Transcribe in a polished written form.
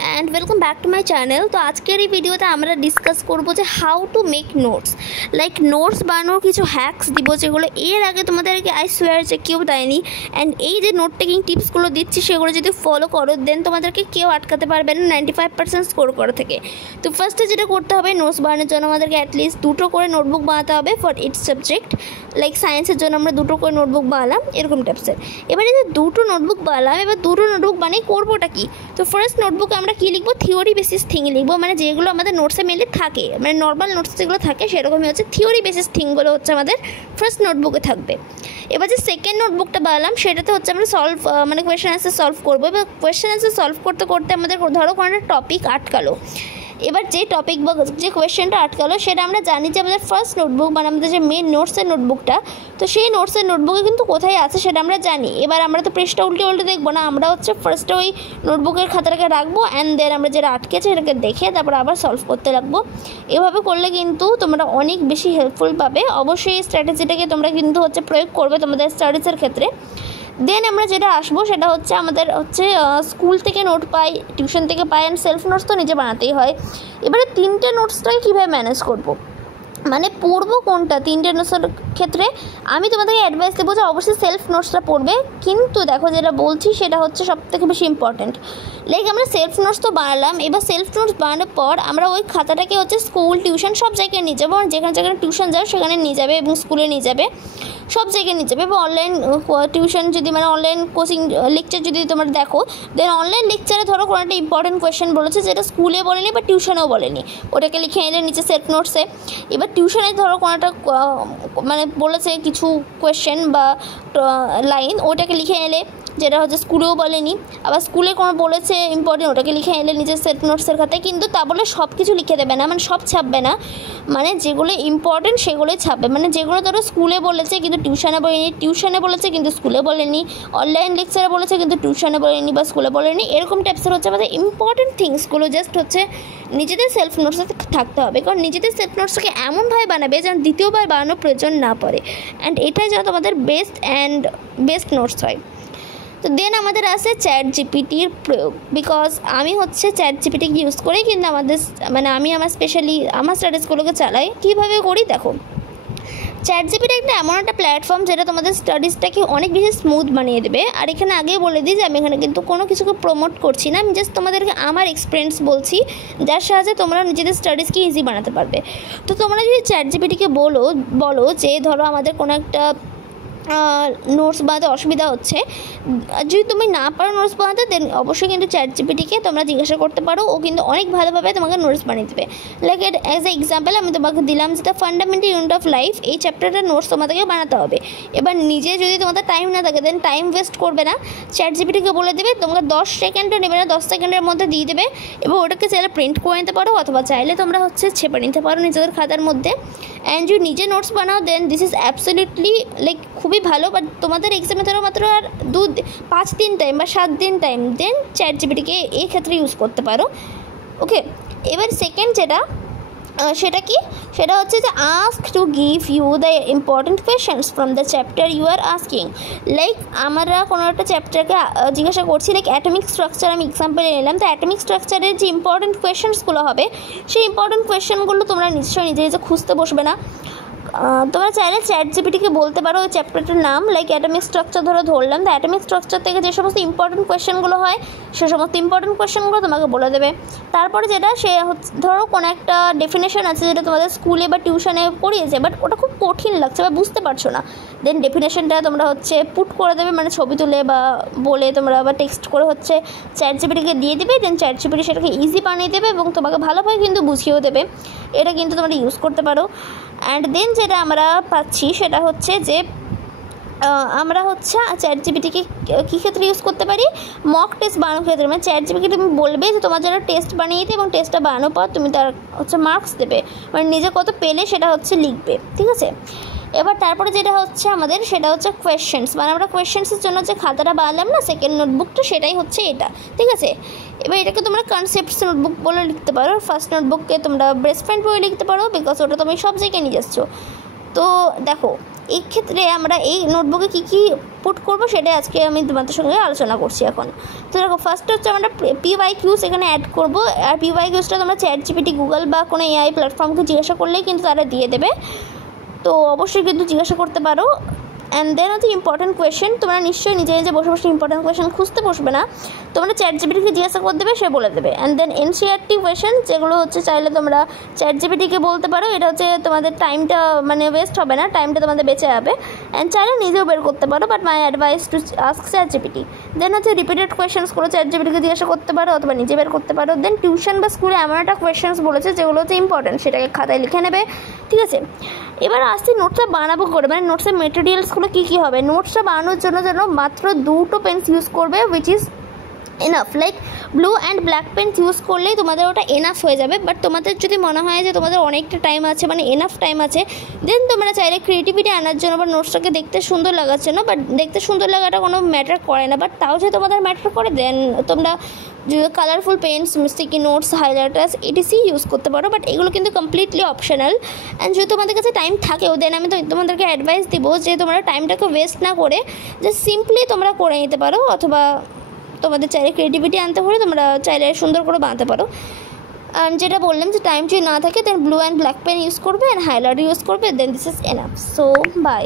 and welcome back to my channel. তো আজকের এই ভিডিওতে আমরা ডিসকাস করব যে how to make notes, like notes বানানোর কিছু হ্যাকস দিব যেগুলো এর আগে তোমাদেরকে আই সোয়ার যে কেউ দেয়নি। অ্যান্ড এই যে নোট টেকিং টিপসগুলো দিচ্ছি সেগুলো যদি ফলো করো দেন তোমাদেরকে কেউ আটকাতে পারবে না 95% স্কোর করা থেকে। তো ফার্স্টে যেটা করতে হবে, নোটস বানানোর জন্য আমাদেরকে অ্যাটলিস্ট দুটো করে নোটবুক বানাতে হবে ফর ইটস সাবজেক্ট। লাইক সায়েন্সের জন্য আমরা দুটো করে নোটবুক বানালাম এরকম টাইপসের। এবারে যে দুটো নোটবুক বানালাম, এবার দুটো নোটবুক বানিয়ে করবোটা কি? তো ফার্স্ট নোটবুকে আমরা কী লিখবো, থিওরি বেসিস থিং লিখবো, মানে যেগুলো আমাদের নোটসে মেনলি থাকে, মানে নর্মাল নোটস যেগুলো থাকে সেরকমই হচ্ছে থিওরি বেসিস থিংগুলো হচ্ছে আমাদের ফার্স্ট নোটবুকে থাকবে। এবার যে সেকেন্ড নোটবুকটা বানালাম সেটাতে হচ্ছে আমরা মানে কোয়েশ্চেন অ্যান্সার সলভ করবো। এবার কোয়েশ্চেন অ্যান্সার সলভ করতে করতে আমাদের ধরো কোনো একটা টপিক আটকালো। এবার যে টপিক বা যে কোয়েশ্চেনটা আটকালো সেটা আমরা জানি যে আমাদের ফার্স্ট নোটবুক মানে আমাদের যে মেন নোটসের নোটবুকটা, তো সেই নোটসের নোটবুকে কিন্তু কোথায় আছে সেটা আমরা জানি। এবার আমরা তো পৃষ্ঠা উল্টে দেখবো না, আমরা হচ্ছে ফার্স্টে ওই নোটবুকের খাতাটাকে রাখবো অ্যান্ড দেন আমরা যেটা আটকেছে সেটাকে দেখে তারপর আবার সলভ করতে লাগবো। এভাবে করলে কিন্তু তোমরা অনেক বেশি হেল্পফুল পাবে। অবশ্যই এই স্ট্র্যাটেজিটাকে তোমরা কিন্তু হচ্ছে প্রয়োগ করবে তোমাদের স্টাডিজের ক্ষেত্রে। দেন আমরা যেটা আসবো সেটা হচ্ছে আমাদের হচ্ছে স্কুল থেকে নোট পাই, টিউশন থেকে পাই, অ্যান্ড সেলফ নোটস তো নিজে বানাতেই হয়। এবারে তিনটে নোটসটাকে কীভাবে ম্যানেজ করবো, মানে পড়বো কোনটা? তিনটে নোটসের ক্ষেত্রে আমি তোমাদেরকে অ্যাডভাইস দেবো যে অবশ্যই সেলফ নোটসটা পড়বে, কিন্তু দেখো যেটা বলছি সেটা হচ্ছে সবথেকে বেশি ইম্পর্ট্যান্ট। লাইক আমরা সেলফ নোটস তো বানালাম, এবার সেলফ নোটস বানানোর পর আমরা ওই খাতাটাকে হচ্ছে স্কুল টিউশন সব জায়গায় নিয়ে যাবো, যেখানে যেখানে টিউশন যাও সেখানে নিয়ে যাবে এবং স্কুলে নিয়ে যাবে, সব জায়গায় নিয়ে যাবে। এবং অনলাইন টিউশন যদি মানে অনলাইন কোচিং লেকচার যদি তোমরা দেখো, দেন অনলাইন লেকচারে ধরো কোনো একটা ইম্পর্টেন্ট কোয়েশ্চেন বলেছে যেটা স্কুলে বলেনি বা টিউশনেও বলেনি, ওটাকে লিখে এলে নিচে সেলফ নোটসে। এবার টিউশনে ধরো কোনো একটা মানে বলেছে কিছু কোয়েশ্চেন বা লাইন, ওটাকে লিখে এলে যেটা হচ্ছে স্কুলেও বলেনি, আবার স্কুলে কোনো বলেছে ইম্পর্টেন্ট, ওটাকে লিখে এলে নিজের সেলফ নোটসের খাতায়। কিন্তু তা বলে সব কিছু লিখে দেবে না, মানে সব ছাপবে না, মানে যেগুলো ইম্পর্টেন্ট সেগুলোই ছাপবে। মানে যেগুলো ধরো স্কুলে বলেছে কিন্তু টিউশনে বলেনি, টিউশনে বলেছে কিন্তু স্কুলে বলেনি, অনলাইন লেকচারে বলেছে কিন্তু টিউশনে বলেনি বা স্কুলে বলেনি, এরকম টাইপসের হচ্ছে আমাদের ইম্পর্টেন্ট থিংসগুলো জাস্ট হচ্ছে নিজেদের সেলফ নোটসে থাকতে হবে। কারণ নিজেদের সেলফ নোটসটাকে এমনভাবে বানাবে যেন দ্বিতীয়বার বানানোর প্রয়োজন না পড়ে, অ্যান্ড এটাই যেন তোমাদের বেস্ট নোটস হয়। তো দেন আমাদের আসে চ্যাট জিপিটির প্রয়োগ, বিকজ আমি হচ্ছে চ্যাট জিপিটিকে ইউজ করি, কিন্তু আমি আমার স্পেশালি আমার স্টাডিজগুলোকে চালাই। কীভাবে করি দেখো, চ্যাট জিপিটি এমন একটা প্ল্যাটফর্ম যেটা তোমাদের স্টাডিজটাকে অনেক বেশি স্মুথ বানিয়ে দেবে। আর এখানে আগেই বলে দিই যে আমি এখানে কিন্তু কোনো কিছুকে প্রমোট করছি না, আমি জাস্ট তোমাদেরকে আমার এক্সপিরিয়েন্স বলছি যার সাহায্যে তোমরা নিজেদের স্টাডিজকে ইজি বানাতে পারবে। তো তোমরা যদি চ্যাট জিপিটিকে বলো যে ধরো আমাদের কোনো একটা নোটস বানাতে অসুবিধা হচ্ছে, যদি তুমি না পারো নোটস বানাতে দেন অবশ্যই কিন্তু চ্যাট জিপিটিকে তোমরা জিজ্ঞাসা করতে পারো, ও কিন্তু অনেক ভালোভাবে তোমাকে নোটস বানিয়ে দেবে। লাইক অ্যাজ এ এক্সাম্পল আমি তোমাকে দিলাম যে the fundamental unit of life, এই চ্যাপ্টারটার নোটস তোমাদেরকে বানাতে হবে। এবার নিজে যদি তোমাদের টাইম না থাকে দেন টাইম ওয়েস্ট করবে না, চ্যাট জিপিটিকে বলে দেবে, তোমাকে 10 সেকেন্ডও নেবে না, 10 সেকেন্ডের মধ্যে দিয়ে দেবে। এবং ওটাকে চাইলে প্রিন্ট করে নিতে পারো অথবা চাইলে তোমরা হচ্ছে ছেপে নিতে পারো নিজেদের খাতার মধ্যে। অ্যান্ড যদি নিজে নোটস বানাও দেন দিস ইজ অ্যাবসলিউটলি লাইক খুবই ভালো। বাট তোমাদের এক্সামে ধরো মাত্র আর 5 দিন টাইম বা 7 দিন টাইম, দেন চ্যাট জিপিটিকে এই ক্ষেত্রে ইউজ করতে পারো। ওকে, এবার সেকেন্ড সেটা কি, সেটা হচ্ছে যে ask to give you the important questions from the chapter you are asking. Like আমরা কোনো একটা চ্যাপ্টারকে জিজ্ঞাসা করছি, লাইক অ্যাটমিক স্ট্রাকচার আমি এক্সাম্পল নিলাম, তো অ্যাটমিক স্ট্রাকচারের যে ইম্পর্টেন্ট কোয়েশনসগুলো হবে সেই ইম্পর্টেন্ট কোয়েশনগুলো তোমরা নিশ্চয়ই নিজে খুঁজতে বসবে না। তোমরা চাইলে চ্যাট জিপিটিকে বলতে পারো ওই চ্যাপ্টারটার নাম, লাইক অ্যাটমিক স্ট্রাকচার ধরলাম, তো অ্যাটমিক স্ট্রাকচার থেকে যে সমস্ত ইম্পর্টেন্ট কোয়েশ্চেনগুলো হয় সে সমস্ত ইম্পর্টেন্ট কোয়েশ্চেনগুলো তোমাকে বলে দেবে। তারপরে যেটা সে ধরো কোনো একটা ডেফিনেশন আছে যেটা তোমাদের স্কুলে বা টিউশনে পড়িয়েছে, বাট ওটা খুব কঠিন লাগছে বা বুঝতে পারছো না, দেন ডেফিনেশনটা তোমরা হচ্ছে পুট করে দেবে, মানে ছবি তুলে বা বলে তোমরা বা টেক্সট করে হচ্ছে চ্যাট জিপিটিকে দিয়ে দেবে, দেন চ্যাট জিপিটি সেটাকে ইজি বানিয়ে দেবে এবং তোমাকে ভালোভাবে কিন্তু বুঝিয়েও দেবে। এটা কিন্তু তোমরা ইউজ করতে পারো। অ্যান্ড দেন যেটা আমরা পাচ্ছি সেটা হচ্ছে যে আমরা হচ্ছে চ্যাট জিপিটিকে কী ক্ষেত্রে ইউজ করতে পারি, মক টেস্ট বানানোর ক্ষেত্রে। মানে চ্যাট জিপিটিকে তুমি বলবে যে তোমার যারা টেস্ট বানিয়ে দিতে এবং টেস্টটা বানানোর পর তুমি তার হচ্ছে মার্কস দেবে, মানে নিজে কত পেলে সেটা হচ্ছে লিখবে, ঠিক আছে। এবার তারপরে যেটা হচ্ছে আমাদের সেটা হচ্ছে কোয়েশ্চেন্স, মানে আমরা কোয়েশ্চেন্সের জন্য যে খাতাটা বানালাম না সেকেন্ড নোটবুকটা, সেটাই হচ্ছে এটা, ঠিক আছে। এবার এটাকে তোমরা কনসেপ্টস নোটবুক বলে লিখতে পারো, ফার্স্ট নোটবুককে তোমরা বেস্ট ফ্রেন্ড বলে লিখতে পারো, বিকজ ওটা তুমি সব জায়গায় নিয়ে যাচ্ছ। তো দেখো এক্ষেত্রে আমরা এই নোটবুকে কী কী পুট করবো সেটাই আজকে আমি তোমাদের সঙ্গে আলোচনা করছি এখন। তো দেখো, ফার্স্ট হচ্ছে আমরা PYQs এখানে অ্যাড করবো। আর PYQsটা তোমরা ChatGPT, গুগল বা কোনো AI প্ল্যাটফর্মকে জিজ্ঞাসা করলেই কিন্তু তারা দিয়ে দেবে, তো অবশ্যই কিন্তু জিজ্ঞাসা করতে পারো। অ্যান্ড দেন হচ্ছে ইম্পর্টেন্ট কোয়েশ্চেন, তোমরা নিশ্চয়ই নিজে নিজে বসে বসে ইম্পর্টেন্ট কোয়েশ্চেন খুঁজতে বসবে না, তোমরা ChatGPTকে জিজ্ঞাসা করে দেবে, সে বলে দেবে। অ্যান্ড দেন NCERT কোয়েশ্চেন, যেগুলো হচ্ছে চাইলে তোমরা ChatGPTকে বলতে পারো, এটা হচ্ছে তোমাদের টাইমটা মানে ওয়েস্ট হবে না, টাইমটা তোমাদের বেঁচে যাবে। অ্যান্ড চাইলে নিজেও বের করতে পারো, but my advice to ask ChatGPT। দেন হচ্ছে রিপিটেড কোয়েশ্চেন্সগুলো ChatGPTকে জিজ্ঞাসা করতে পারো অথবা নিজে বের করতে পারো। দেন টিউশন বা স্কুলে এমন একটা কোয়েশ্চেন্স বলেছে যেগুলো হচ্ছে ইম্পর্টেন্ট, সেটাকে খাতায় লিখে নেবে, ঠিক আছে। এবার আসছি নোটসটা বানাবো করে, মানে নোটসের মেটেরিয়ালসগুলো কী কী হবে। নোটসটা বানানোর জন্য যেন মাত্র 2টো পেন্স ইউজ করবে, which is enough. Like blue and black pens use করলেই তোমাদের ওটা এনাফ হয়ে যাবে। বাট তোমাদের যদি মনে হয় যে তোমাদের অনেকটা টাইম আছে, মানে এনাফ টাইম আছে, দেন তোমরা চাইলে ক্রিয়েটিভিটি আনার জন্য বা নোটসটাকে দেখতে সুন্দর লাগার জন্য, বাট দেখতে সুন্দর লাগাটা কোনো ম্যাটার করে না, বাট তাও যে তোমাদের ম্যাটার করে, দেন তোমরা colourful pens, sticky notes, highlighters ETC use করতে পারো। বাট এগুলো কিন্তু কমপ্লিটলি অপশনাল। অ্যান্ড যদি তোমাদের কাছে টাইম থাকেও, দেন আমি তো তোমাদেরকে অ্যাডভাইস দিব যে তোমরা টাইমটাকে ওয়েস্ট না করে যে সিম্পলি তোমরা করে নিতে পারো, অথবা তোমাদের চাইলে ক্রিয়েটিভিটি আনতে হলে তোমরা চাইলে সুন্দর করে বানাতে পারো। অ্যান্ড যেটা বললাম যে টাইম যদি না থাকে, then blue and black pen use করবে অ্যান্ড হাইলাইটার ইউজ করবে, then this is enough. So by.